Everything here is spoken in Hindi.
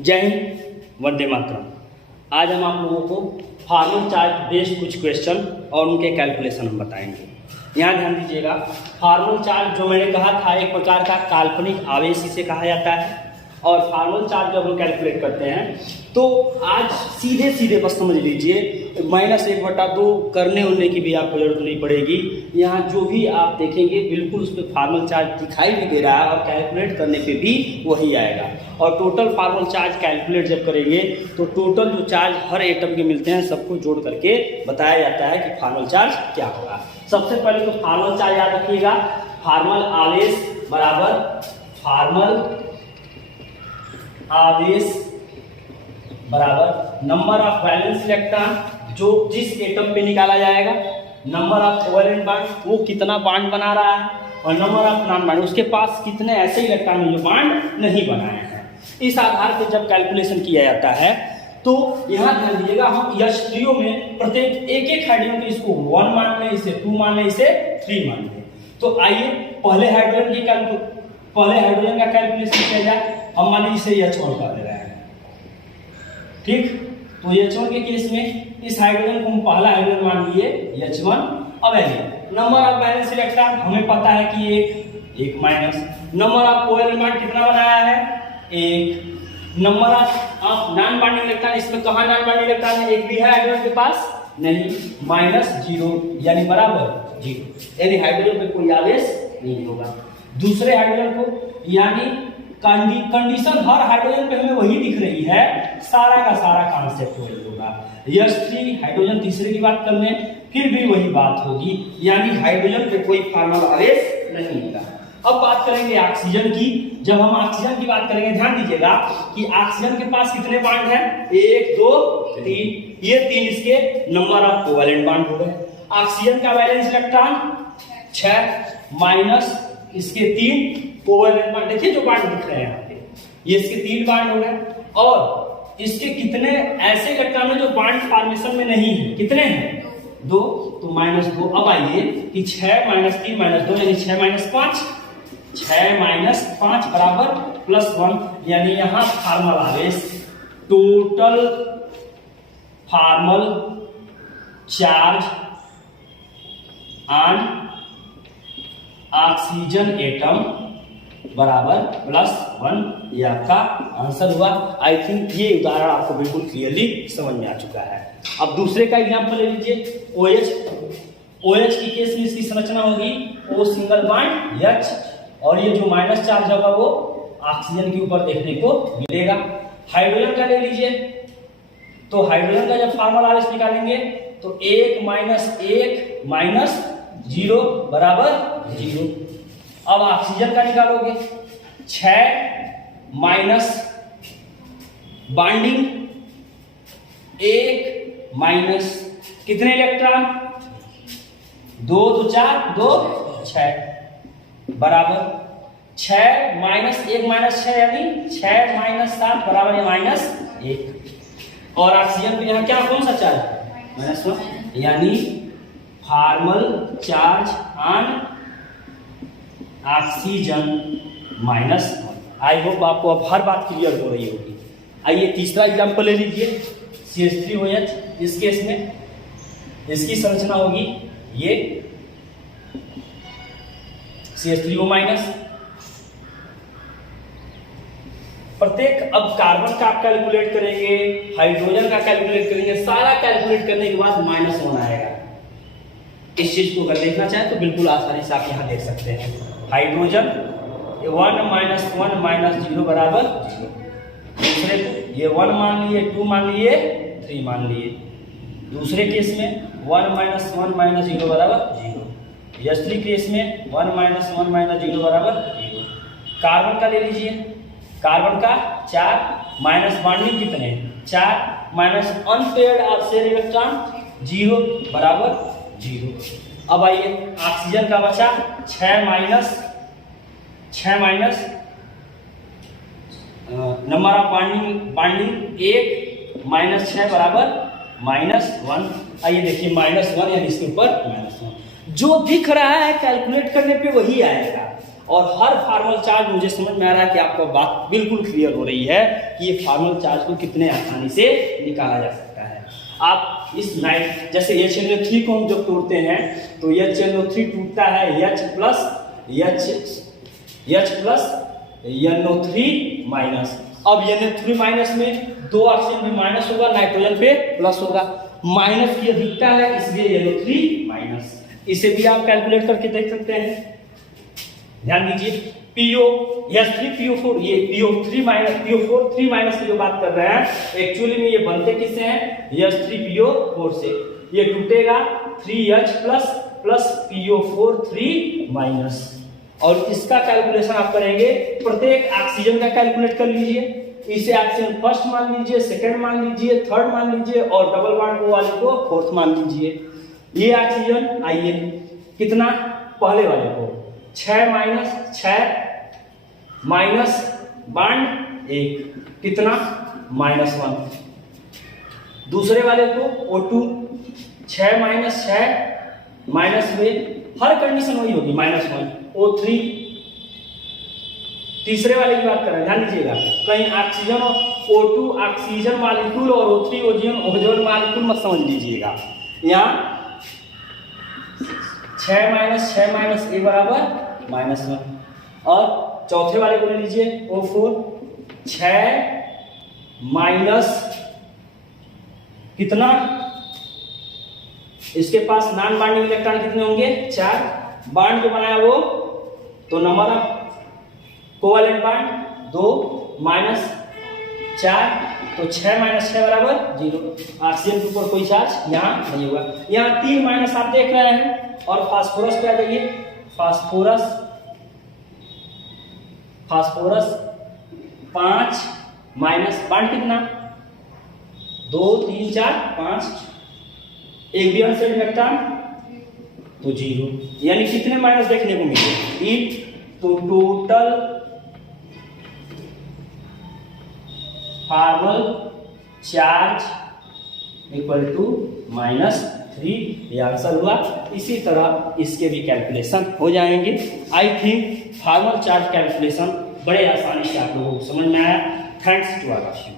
जय हिंद, वंदे मातरम। आज हम आप लोगों को फार्मल चार्ज बेस्ड कुछ क्वेश्चन और उनके कैलकुलेशन हम बताएंगे। यहाँ ध्यान दीजिएगा, फार्मल चार्ज जो मैंने कहा था एक प्रकार का काल्पनिक आवेश इसे कहा जाता है। और फार्मल चार्ज जब हम कैलकुलेट करते हैं तो आज सीधे सीधे बस समझ लीजिए, -1/2 करने उड़ने की भी आपको जरूरत नहीं पड़ेगी। यहाँ जो भी आप देखेंगे बिल्कुल उस पर फार्मल चार्ज दिखाई भी दे रहा है और कैलकुलेट करने पे भी वही आएगा। और टोटल फार्मल चार्ज कैलकुलेट जब करेंगे तो टोटल जो चार्ज हर एटम के मिलते हैं सबको जोड़ करके बताया जाता है कि फार्मल चार्ज क्या होगा। सबसे पहले तो फार्मल चार्ज याद रखिएगा, फार्मल आवेश बराबर फार्मल आवेश बराबर नंबर ऑफ वैलेंस इलेक्ट्रॉन जो जिस एटम पे निकाला जाएगा, नंबर ऑफ कोवेलेंट बॉन्ड वो कितना बॉन्ड बना रहा है, और नंबर ऑफ नॉन बॉन्ड उसके पास कितने ऐसे इलेक्ट्रॉन जो बॉन्ड नहीं बनाए हैं। इस आधार पे जब कैलकुलेशन किया जाता है तो यहाँ ध्यान दीजिएगा, हम यश ट्रियो में प्रत्येक एक एक हाइड्रोजन इसको 1 मान लें, इसे 2 मान लें, इसे 3 मान लें। तो आइए पहले हाइड्रोजन का कैलकुलेशन किया जाए। हम मान लीजिए इसे H1 कर दे रहे हैं, ठीक। तो H1 के केस में इस हाइड्रोजन को हम पहला हाइड्रोजन मान लिए H1। अब नंबर ऑफ वैलेंस इलेक्ट्रॉन हमें पता है कि एक minus, number of covalent bond कितना बनाया है 1, number of non bonding electron, इसमें कहां नॉन बॉन्डिंग इलेक्ट्रॉन है, एक भी है हाइड्रोजन के पास नहीं, -0 यानी बराबर 0, यानी हाइड्रोजन पे कोई आवेश नहीं होगा। दूसरे हाइड्रोजन को यानी कंडीशन हर हाइड्रोजन पे हमें वही दिख रही है, सारा का सारा कॉन्सेप्ट वही होगा। H3 हाइड्रोजन तीसरे की बात कर लें फिर भी वही बात होगी, यानी हाइड्रोजन पे कोई फार्मल आवेश नहीं होगा। अब बात करेंगे ऑक्सीजन की। जब हम ऑक्सीजन की बात करेंगे ध्यान दीजिएगा कि ऑक्सीजन के पास कितने बॉन्ड हैं, 1 2 3, ये 3 इसके नंबर ऑफ कोवेलेंट बॉन्ड हो गए। ऑक्सीजन का वैलेंस इलेक्ट्रॉन 6 माइनस इसके 3 कोवेलेंट बॉन्ड, देखिए जो बॉन्ड दिख रहे हैं यहाँ पे, ये इसके 3 बॉन्ड हो गए। और इसके कितने ऐसे इलेक्ट्रॉन हैं जो बॉन्ड फॉर्मेशन में नहीं है, कितने हैं 2, तो -2। अब आइए कि 6 - 3 - 2 यानी 6 - 5, 6 - 5 बराबर +1, यानी यहाँ फार्मल आवेश total formal charge on oxygen atom बराबर +1। ये आपका आंसर हुआ। आई थिंक ये उदाहरण आपको बिल्कुल क्लियरली समझ में आ चुका है। अब दूसरे का एग्जांपल ले लीजिए, OH की केस में इसकी संरचना होगी O सिंगल बॉन्ड H, और ये जो माइनस चार्ज होगा वो ऑक्सीजन के ऊपर देखने को मिलेगा। हाइड्रोजन का ले लीजिए, तो हाइड्रोजन का जब फार्मल आवेश निकालेंगे तो 1 - 0 बराबर 0। अब ऑक्सीजन का निकालोगे, 6 माइनस बॉन्डिंग 1 माइनस कितने इलेक्ट्रॉन 2 2 4 2 6 बराबर 6 - 1 - 6 यानी 6 - 7 बराबर -1। और ऑक्सीजन पे यहाँ क्या कौन सा चार्ज -1, यानी formal charge on oxygen -1। I hope आपको अब हर बात क्लियर हो रही होगी। आइए तीसरा एग्जांपल ले लीजिए, CH3OH। इस केस में इसकी संरचना होगी ये CH3O-। प्रत्येक अब कार्बन का आप कैलकुलेट करेंगे, हाइड्रोजन का कैलकुलेट करेंगे, सारा कैलकुलेट करने के बाद -1 आएगा। इस चीज को अगर देखना चाहे तो बिल्कुल आसानी से आप यहाँ देख सकते हैं। हाइड्रोजन 1 - 1 - 0 बराबर 0। दूसरे ये 1 मान लिए, 2 मान लिए, 3 मान लिए। दूसरे केस में 1 - 1 - 0 बराबर 0। H3 केस में 1 - 1 - 0 बराबर 0। कार्बन का ले लीजिए, कार्बन का 4 माइनस बॉन्डिंग कितने 4 माइनस अनपेयर्ड ऑक्सीजन इलेक्ट्रॉन 0 बराबर 0। अब आइए ऑक्सीजन का बचा 6 minus number of bonding 1 minus 6 बराबर -1। आइए देखिए -1 यानी इसके ऊपर -1 जो दिख रहा है कैलकुलेट करने पे वही आएगा। और हर फार्मल चार्ज मुझे समझ में आ रहा है कि आपको बात बिल्कुल क्लियर हो रही है कि ये फार्मल चार्ज को कितने आसानी से निकाला जा सकता है। आप इस नाइट जैसे HNO3 को हम जब तोड़ते हैं तो HNO3 टूटता है H प्लस NO3 माइनस। अब NO3 माइनस में दो ऑक्सीजन पे माइनस होगा, नाइट्रोजन पे प्लस होगा, माइनस की अधिकता है इसलिए NO3 माइनस। इसे भी आप कैलकुलेट करके देख सकते हैं। ध्यान दीजिए PO H3PO4, ये PO4 3 माइनस की जो बात कर रहे हैं एक्चुअली में ये बनते किससे हैं? H3PO4 से। ये टूटेगा 3H प्लस PO4 3 माइनस। और इसका कैलकुलेशन आप करेंगे, प्रत्येक ऑक्सीजन का कैलकुलेट कर लीजिए। इसे ऑक्सीजन फर्स्ट मान लीजिए, सेकंड मान लीजिए, थर्ड मान लीजिए और डबल बॉन्ड वाले को फोर्थ मान लीजिए। ये ऑक्सीजन आइए कितना, पहले वाले को 6 माइनस बॉन्ड 1 कितना -1। दूसरे वाले को O2 6 माइनस में हर कंडीशन वही होगी -1। O3 तीसरे वाले की बात करें, ध्यान दीजिएगा कहीं ऑक्सीजन O2 ऑक्सीजन मॉलिक्यूल और O3 ओजोन मॉलिक्यूल मत समझ लीजिएगा। यहाँ 6 माइनस A बराबर -1। और चौथे वाले को ले लीजिए O4 6 माइनस कितना, इसके पास नॉन बॉन्डिंग इलेक्ट्रॉन कितने होंगे 4, बॉन्ड जो बनाया वो, तो नंबर ऑफ कोवैलेंट बॉन्ड 2 -4, तो 6 माइनस 6 बराबर 0। ऑक्सीजन के ऊपर कोई चार्ज यहाँ नहीं होगा। यहाँ 3 माइनस आप देख रहे हैं। और फास्फोरस पे आ जाइए, फास्फोरस 5 माइनस बॉन्ड कितना 2 3 4 5, एक भी अनसेट इलेक्ट्रॉन तो 0, यानी कितने माइनस देखने को मिले 8। तो total formal charge equal to -3, ये आंसर हुआ। इसी तरह इसके भी कैलकुलेशन हो जाएंगे। I think formal charge calculation बड़े आसानी से आप लोगों को समझ में आया। Thanks to all of you.